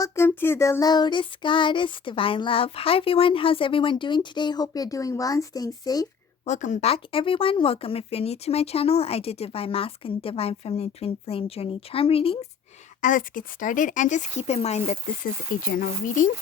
Welcome to the Lotus Goddess Divine Love. Hi everyone, how's everyone doing today? Hope you're doing well and staying safe. Welcome back everyone. Welcome if you're new to my channel. I do Divine Masculine and Divine Feminine Twin Flame Journey Charm readings. And let's get started. And just keep in mind that this is a general reading.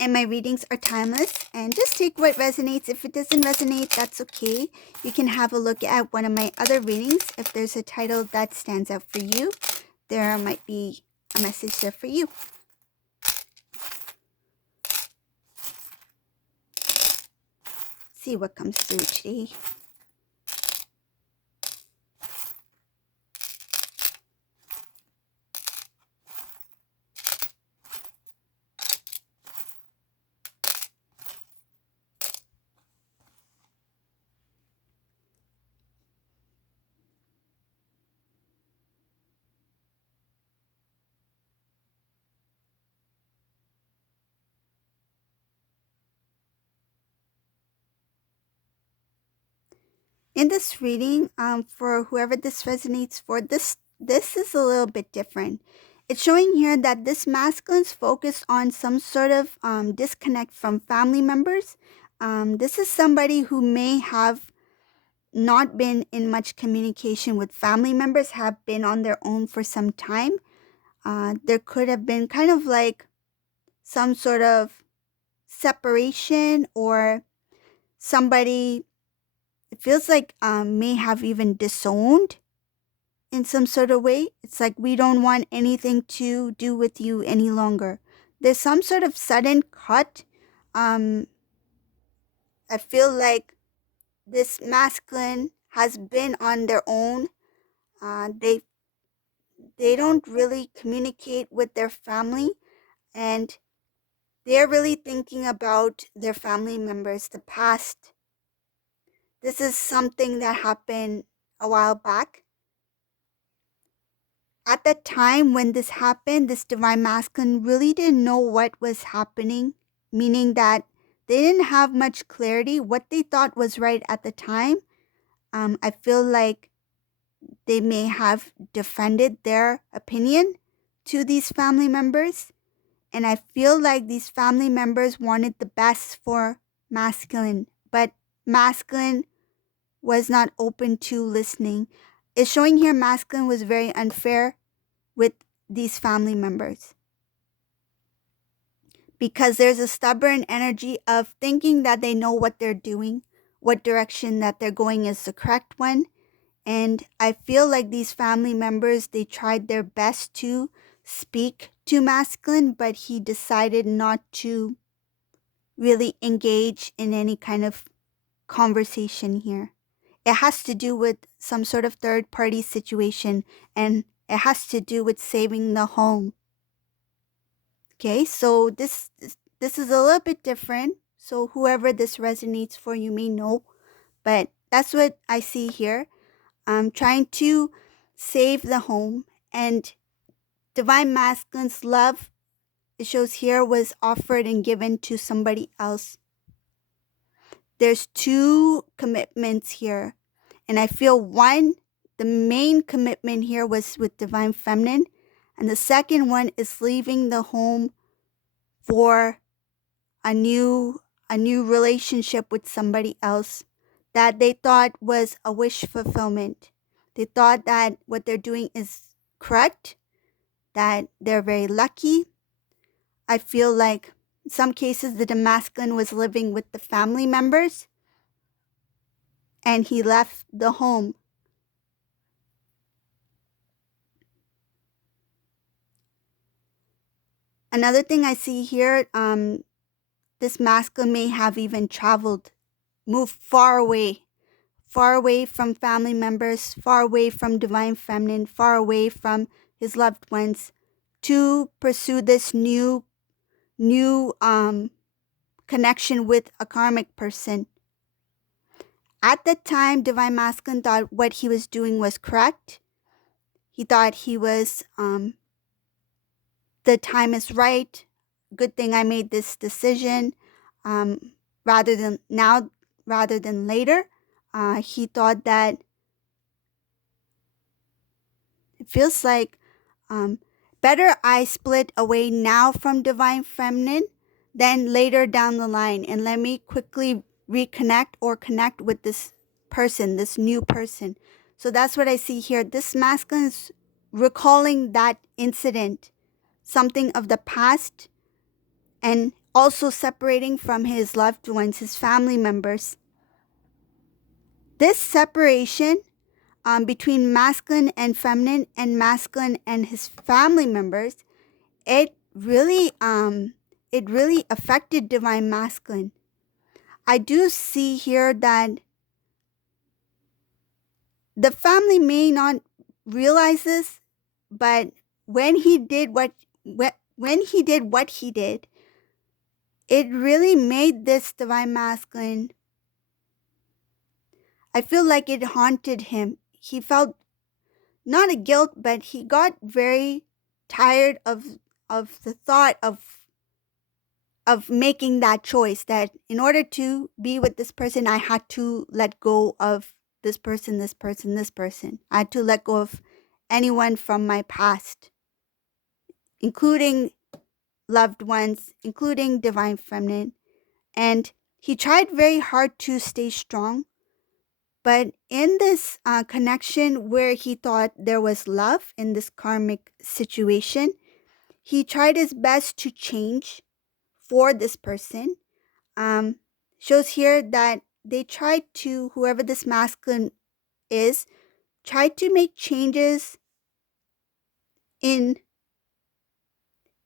And my readings are timeless. And just take what resonates. If it doesn't resonate, that's okay. You can have a look at one of my other readings. If there's a title that stands out for you, there might be a message there for you. See what comes through today. In this reading, for whoever this resonates for, this is a little bit different. It's showing here that this masculine's focused on some sort of disconnect from family members. This is somebody who may have not been in much communication with family members, have been on their own for some time. There could have been kind of like some sort of separation, or somebody, it feels like may have even disowned in some sort of way. It's like, we don't want anything to do with you any longer. There's some sort of sudden cut. I feel like this masculine has been on their own. They don't really communicate with their family, and they're really thinking about their family members, the past. This is something that happened a while back. At the time when this happened, this divine masculine really didn't know what was happening, meaning that they didn't have much clarity what they thought was right at the time. I feel like they may have defended their opinion to these family members, and I feel like these family members wanted the best for masculine, but masculine was not open to listening. It's showing here masculine was very unfair with these family members, because there's a stubborn energy of thinking that they know what they're doing, what direction that they're going is the correct one. And I feel like these family members, they tried their best to speak to masculine, but he decided not to really engage in any kind of conversation here. It has to do with some sort of third party situation, and it has to do with saving the home. Okay, so this is a little bit different. So whoever this resonates for, you may know, but that's what I see here. I'm trying to save the home, and divine masculine's love, it shows here, was offered and given to somebody else. There's two commitments here, and I feel one, the main commitment here was with divine feminine, and the second one is leaving the home for a new relationship with somebody else that they thought was a wish fulfillment. They thought that what they're doing is correct, that they're very lucky. I feel like in some cases the masculine was living with the family members and he left the home. Another thing I see here, this masculine may have even traveled, moved far away from family members, far away from divine feminine, far away from his loved ones, to pursue this new connection with a karmic person. At the time, divine masculine thought what he was doing was correct. He thought he was, the time is right. Good thing I made this decision, rather than now, rather than later. He thought that it feels like, but better I split away now from divine feminine than later down the line, and let me quickly reconnect or connect with this person, this new person. So that's what I see here. This masculine is recalling that incident, something of the past, and also separating from his loved ones, his family members. This separation between masculine and feminine and masculine and his family members, it really affected divine masculine. I do see here that the family may not realize this, but when he did what he did, it really made this divine masculine, I feel like it haunted him. He felt not a guilt, but he got very tired of the thought of making that choice, that in order to be with this person, I had to let go of this person. I had to let go of anyone from my past, including loved ones, including divine feminine. And he tried very hard to stay strong. But in this connection where he thought there was love in this karmic situation, he tried his best to change for this person. Shows here that they tried to, whoever this masculine is, tried to make changes in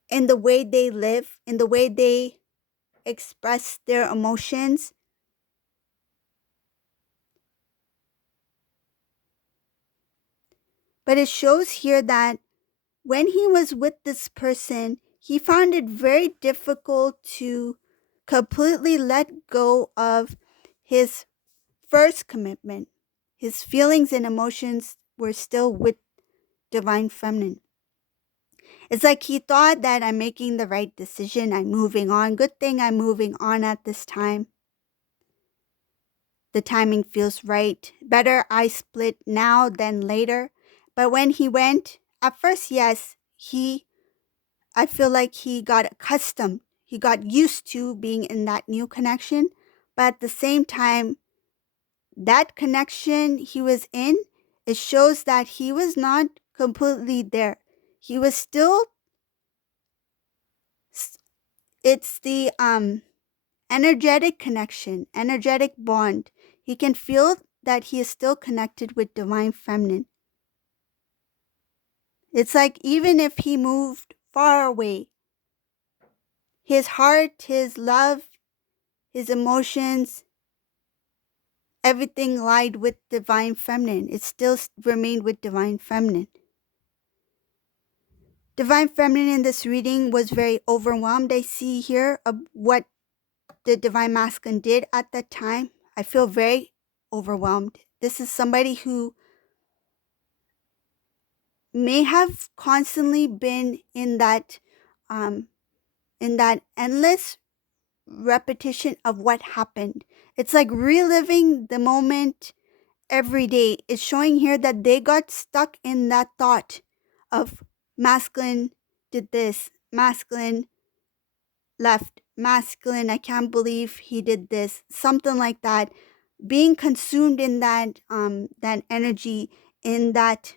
the way they live, in the way they express their emotions. But it shows here that when he was with this person, he found it very difficult to completely let go of his first commitment. His feelings and emotions were still with divine feminine. It's like he thought that I'm making the right decision, I'm moving on. Good thing I'm moving on at this time. The timing feels right. Better I split now than later. But when he went, at first, yes, I feel like he got accustomed. He got used to being in that new connection. But at the same time, that connection he was in, it shows that he was not completely there. He was still, it's the energetic connection, energetic bond. He can feel that he is still connected with divine feminine. It's like even if he moved far away, his heart, his love, his emotions, everything lied with divine feminine. It still remained with divine feminine. Divine feminine in this reading was very overwhelmed. I see here of what the divine masculine did at that time. I feel very overwhelmed. This is somebody who may have constantly been in that endless repetition of what happened. It's like reliving the moment every day. It's showing here that they got stuck in that thought of masculine did this, masculine left, masculine, I can't believe he did this, something like that. Being consumed in that energy, in that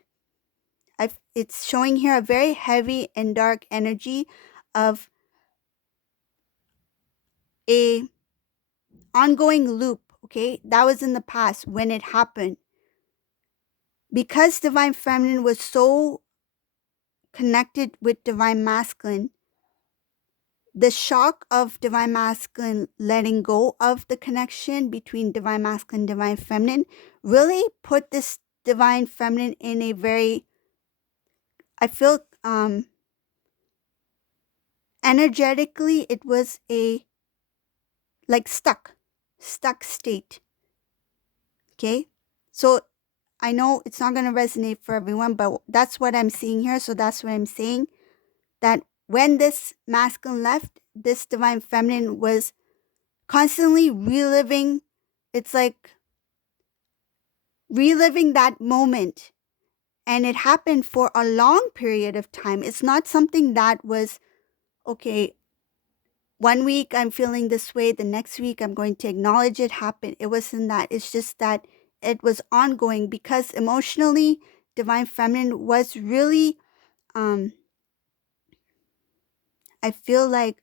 it's showing here a very heavy and dark energy of a ongoing loop. Okay, that was in the past when it happened. Because divine feminine was so connected with divine masculine, the shock of divine masculine letting go of the connection between divine masculine and divine feminine really put this divine feminine in a very, I feel energetically it was a like stuck state. Okay, so I know it's not going to resonate for everyone, but that's what I'm seeing here. So that's what I'm saying, that when this masculine left, this divine feminine was constantly reliving. It's like reliving that moment And it happened for a long period of time. It's not something that was, okay, one week I'm feeling this way, the next week I'm going to acknowledge it happened. It wasn't that. It's just that it was ongoing because emotionally, Divine Feminine was really, I feel like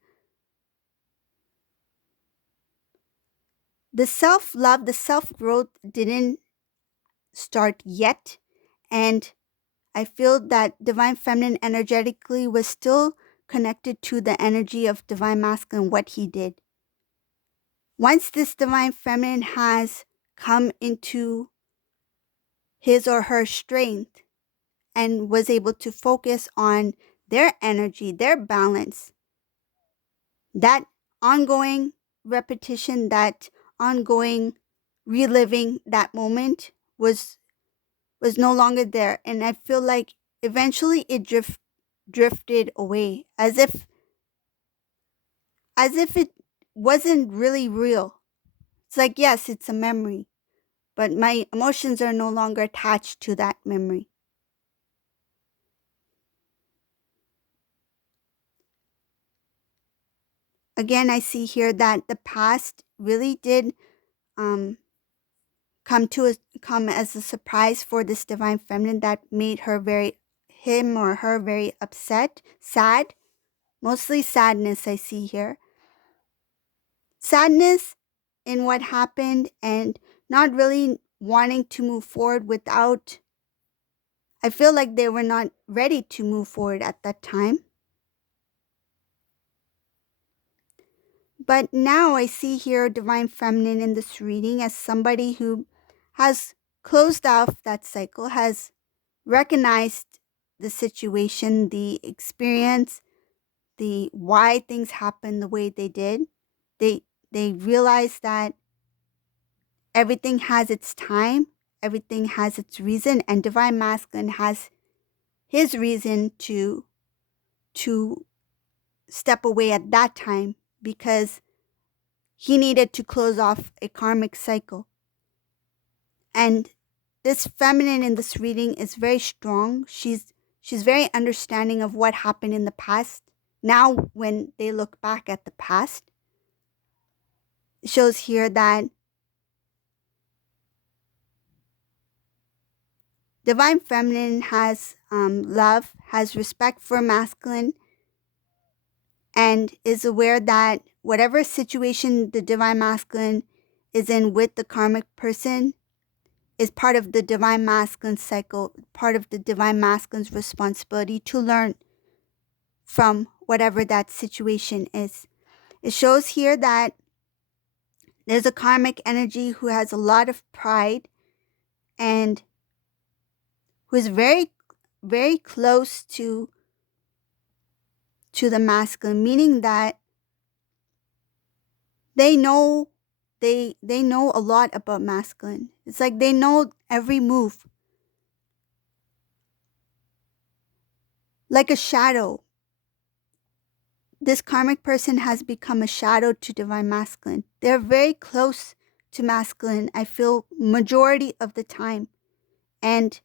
the self love, the self growth didn't start yet. And I feel that Divine Feminine energetically was still connected to the energy of Divine Masculine, what he did. Once this Divine Feminine has come into his or her strength and was able to focus on their energy, their balance, that ongoing repetition, that ongoing reliving that moment was no longer there. And I feel like eventually it drifted away as if it wasn't really real. It's like, yes, it's a memory, but my emotions are no longer attached to that memory. Again, I see here that the past really did um, come as a surprise for this Divine Feminine that made him or her very upset, sad, mostly sadness I see here. Sadness in what happened and not really wanting to move forward without, I feel like they were not ready to move forward at that time. But now I see here Divine Feminine in this reading as somebody who has closed off that cycle, has recognized the situation, the experience, the why things happened the way they did. They realize that everything has its time, everything has its reason, and Divine Masculine has his reason to step away at that time because he needed to close off a karmic cycle. And this feminine in this reading is very strong. She's very understanding of what happened in the past. Now when they look back at the past, it shows here that Divine Feminine has love, has respect for masculine, and is aware that whatever situation the Divine Masculine is in with the karmic person is part of the Divine Masculine cycle, part of the Divine Masculine's responsibility to learn from whatever that situation is. It shows here that there's a karmic energy who has a lot of pride and who is very, very close to the masculine, meaning that they know they know a lot about masculine. It's like they know every move. Like a shadow. This karmic person has become a shadow to Divine Masculine. They're very close to masculine, I feel, majority of the time. And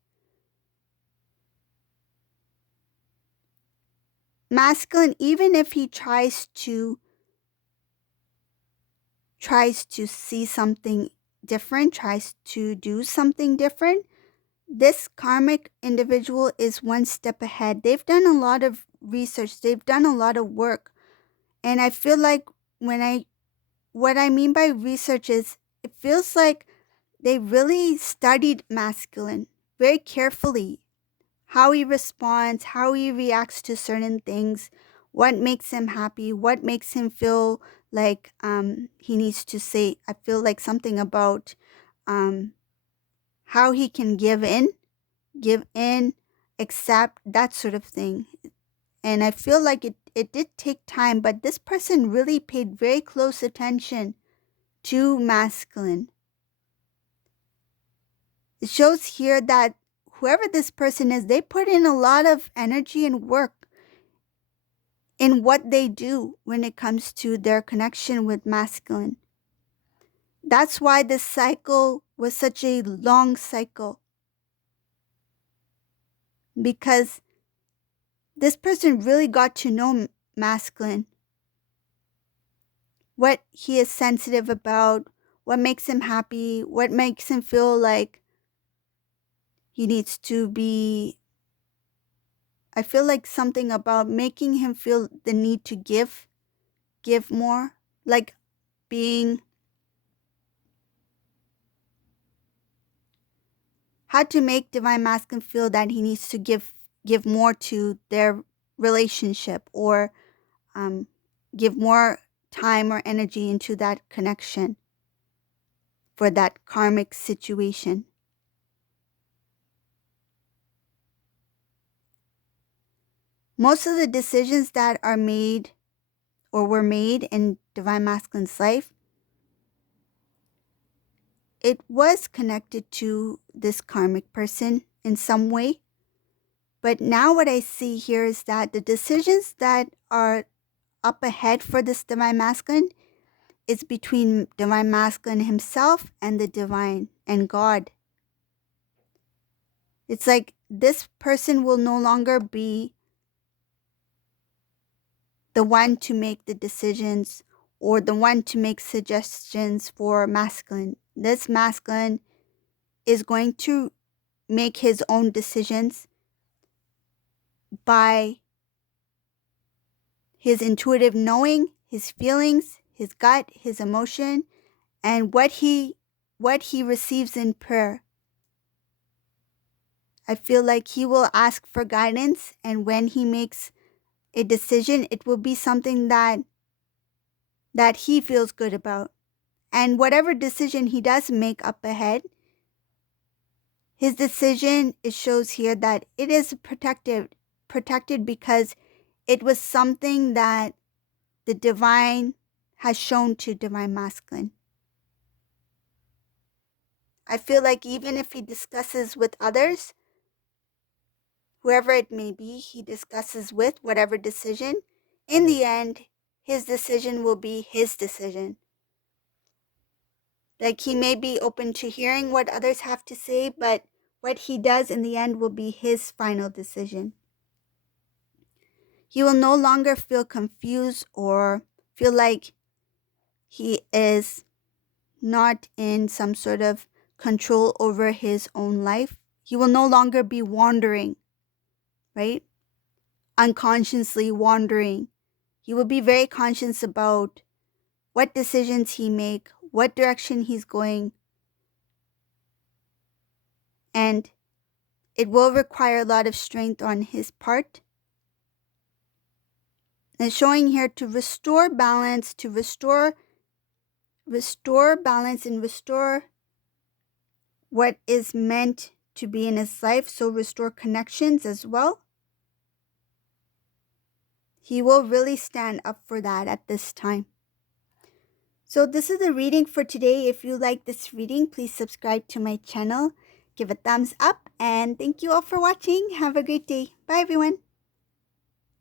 masculine, even if he tries to see something different, tries to do something different, this karmic individual is one step ahead. They've done a lot of research, they've done a lot of work. And I feel like what I mean by research is it feels like they really studied masculine very carefully. How he responds, how he reacts to certain things, what makes him happy, what makes him feel like he needs to say, I feel like something about how he can give in, accept, that sort of thing. And I feel like it did take time, but this person really paid very close attention to masculine. It shows here that whoever this person is, they put in a lot of energy and work in what they do when it comes to their connection with masculine. That's why this cycle was such a long cycle. because this person really got to know masculine, what he is sensitive about, what makes him happy, what makes him feel like he needs to be. I feel like something about making him feel the need to give more, like being, how to make divine masculine feel that he needs to give more to their relationship, or give more time or energy into that connection for that karmic situation. Most of the decisions that are made or were made in divine masculine's life, it was connected to this karmic person in some way. But now what I see here is that the decisions that are up ahead for this divine masculine is between divine masculine himself and the divine and God. It's like this person will no longer be the one to make the decisions or the one to make suggestions for masculine. This masculine is going to make his own decisions by his intuitive knowing, his feelings, his gut, his emotion, and what he receives in prayer. I feel like he will ask for guidance, and when he makes a decision, it will be something that he feels good about. And whatever decision he does make up ahead, his decision, it shows here that it is protected because it was something that the divine has shown to divine masculine. I feel like even if he discusses with others, whoever it may be, he discusses with whatever decision, in the end, his decision will be his decision. Like, he may be open to hearing what others have to say, but what he does in the end will be his final decision. He will no longer feel confused or feel like he is not in some sort of control over his own life. He will no longer be wandering, right? Unconsciously wandering. He will be very conscious about what decisions he make, what direction he's going, and it will require a lot of strength on his part. And showing here to restore balance, to restore balance and restore what is meant to be in his life, so restore connections as well. He will really stand up for that at this time. So this is the reading for today. If you like this reading, please subscribe to my channel, give a thumbs up, and thank you all for watching. Have a great day. Bye everyone.